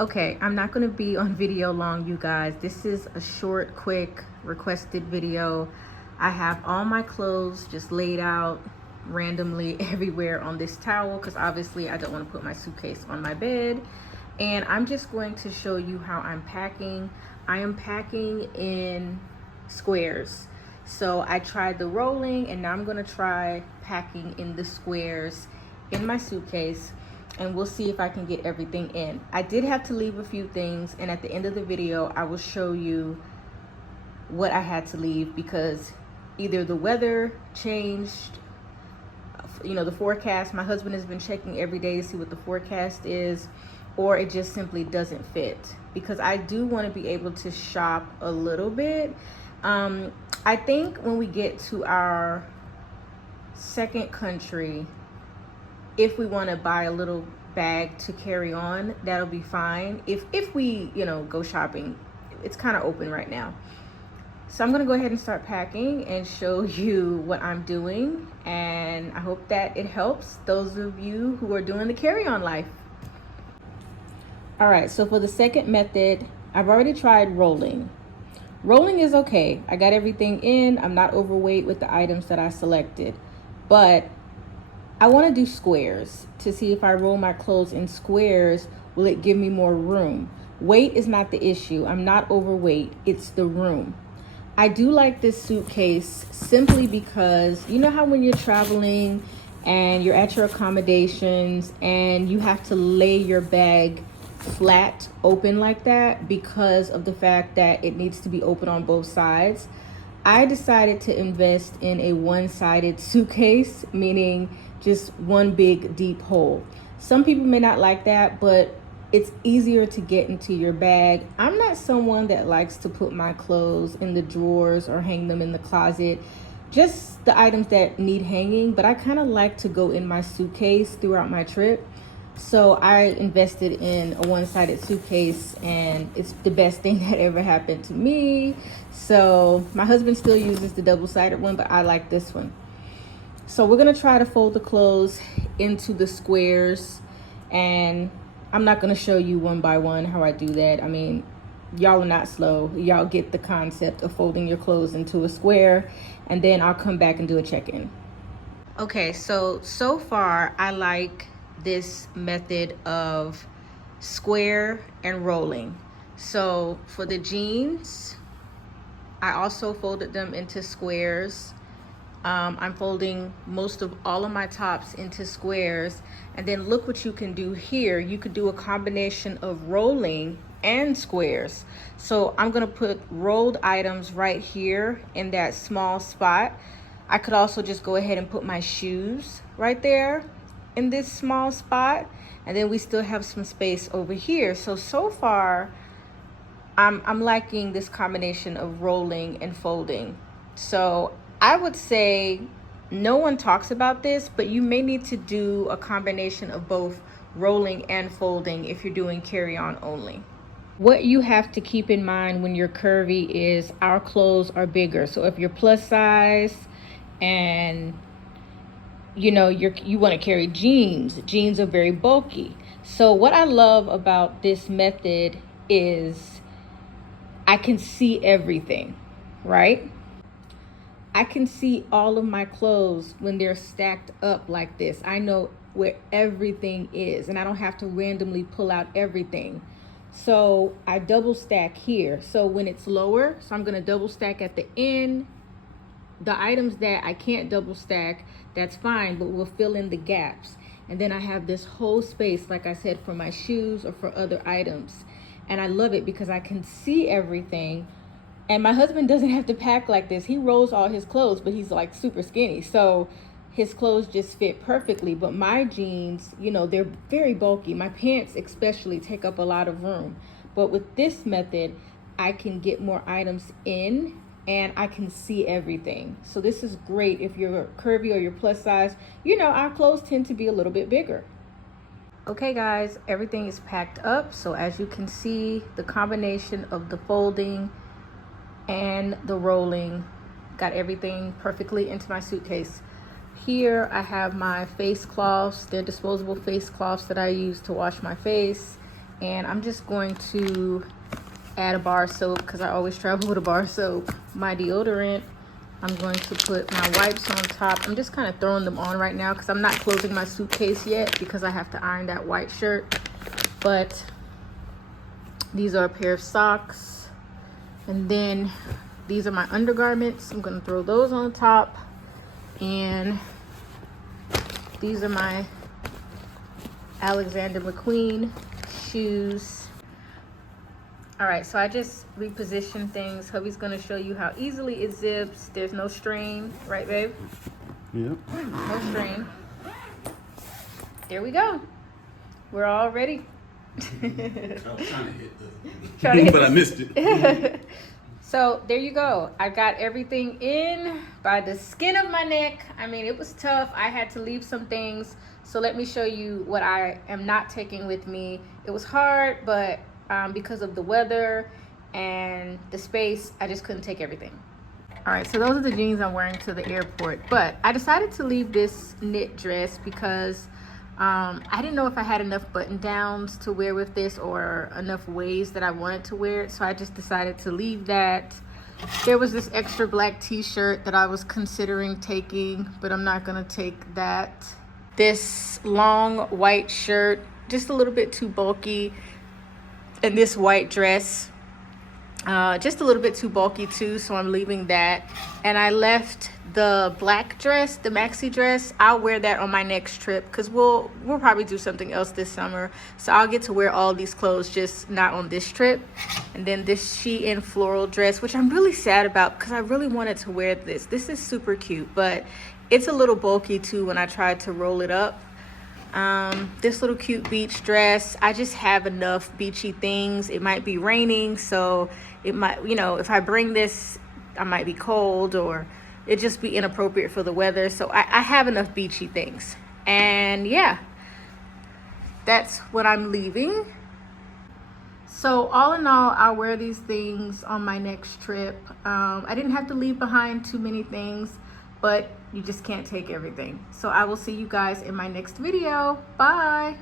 Okay, I'm not going to be on video long, you guys. This is a short, quick, requested video. I have all my clothes just laid out randomly everywhere on this towel because obviously I don't want to put my suitcase on my bed. And I'm just going to show you how I'm packing. I am packing in squares. So I tried the rolling and now I'm going to try packing in the squares in my suitcase, and we'll see if I can get everything in. I did have to leave a few things, and at the end of the video I will show you what I had to leave because either the weather changed, you know, the forecast, my husband has been checking every day to see what the forecast is, or it just simply doesn't fit because I do want to be able to shop a little bit. I think when we get to our second country, if we want to buy a little bag to carry on, that'll be fine. If we, you know, go shopping, it's kind of open right now. So I'm gonna go ahead and start packing and show you what I'm doing, and I hope that it helps those of you who are doing the carry-on life. All right, so for the second method, I've already tried rolling. Rolling is okay. I got everything in. I'm not overweight with the items that I selected, but I want to do squares to see if I roll my clothes in squares, will it give me more room? Weight is not the issue. I'm not overweight. It's the room. I do like this suitcase simply because you know how when you're traveling and you're at your accommodations and you have to lay your bag flat open like that because of the fact that it needs to be open on both sides. I decided to invest in a one-sided suitcase, meaning just one big deep hole. Some people may not like that, but it's easier to get into your bag. I'm not someone that likes to put my clothes in the drawers or hang them in the closet, just the items that need hanging, but I kind of like to go in my suitcase throughout my trip. So I invested in a one-sided suitcase and it's the best thing that ever happened to me. So my husband still uses the double-sided one, but I like this one. So we're gonna try to fold the clothes into the squares, and I'm not gonna show you one by one how I do that. I mean, y'all are not slow. Y'all get the concept of folding your clothes into a square, and then I'll come back and do a check-in. Okay, so far I like this method of square and rolling. So for the jeans, I also folded them into squares. I'm folding most of all of my tops into squares, and then look what you can do here. You could do a combination of rolling and squares. So I'm gonna put rolled items right here in that small spot. I could also just go ahead and put my shoes right there in this small spot, and then we still have some space over here. So far I'm liking this combination of rolling and folding. So I would say no one talks about this, but you may need to do a combination of both rolling and folding if you're doing carry-on only. What you have to keep in mind when you're curvy is our clothes are bigger. So if you're plus size and you know you want to carry jeans are very bulky. So what I love about this method is I can see everything, right? I can see all of my clothes when they're stacked up like this. I know where everything is and I don't have to randomly pull out everything. So I double stack here. So when it's lower, so I'm gonna double stack at the end. The items that I can't double stack, that's fine, but we'll fill in the gaps. And then I have this whole space, like I said, for my shoes or for other items. And I love it because I can see everything. And my husband doesn't have to pack like this. He rolls all his clothes, but he's like super skinny. So his clothes just fit perfectly. But my jeans, you know, they're very bulky. My pants especially take up a lot of room. But with this method, I can get more items in and I can see everything. So this is great if you're curvy or you're plus size. You know, our clothes tend to be a little bit bigger. Okay guys, everything is packed up. So as you can see, the combination of the folding and the rolling got everything perfectly into my suitcase. Here I have my face cloths. They're disposable face cloths that I use to wash my face. And I'm just going to add a bar of soap because I always travel with a bar of soap. My deodorant. I'm going to put my wipes on top. I'm just kind of throwing them on right now because I'm not closing my suitcase yet because I have to iron that white shirt. But these are a pair of socks. And then these are my undergarments. I'm going to throw those on top. And these are my Alexander McQueen shoes. All right, so I just repositioned things. Hubby's gonna show you how easily it zips. There's no strain, right, babe? Yep. No strain. There we go. We're all ready. I was trying to hit but I missed it. So there you go. I got everything in by the skin of my neck. I mean, it was tough. I had to leave some things. So let me show you what I am not taking with me. It was hard, but because of the weather and the space, I just couldn't take everything. All right, so those are the jeans I'm wearing to the airport, but I decided to leave this knit dress because I didn't know if I had enough button downs to wear with this or enough ways that I wanted to wear it, so I just decided to leave that. There was this extra black t-shirt that I was considering taking, but I'm not gonna take that. This long white shirt, just a little bit too bulky. And this white dress, just a little bit too bulky too, so I'm leaving that. And I left the black dress, the maxi dress. I'll wear that on my next trip because we'll probably do something else this summer. So I'll get to wear all these clothes, just not on this trip. And then this Shein floral dress, which I'm really sad about because I really wanted to wear this. This is super cute, but it's a little bulky too when I tried to roll it up. This little cute beach dress. I just have enough beachy things. It might be raining, so it might, you know, if I bring this, I might be cold or it just be inappropriate for the weather. So I have enough beachy things. And yeah, that's what I'm leaving. So all in all, I'll wear these things on my next trip. I didn't have to leave behind too many things, but you just can't take everything. So I will see you guys in my next video. Bye.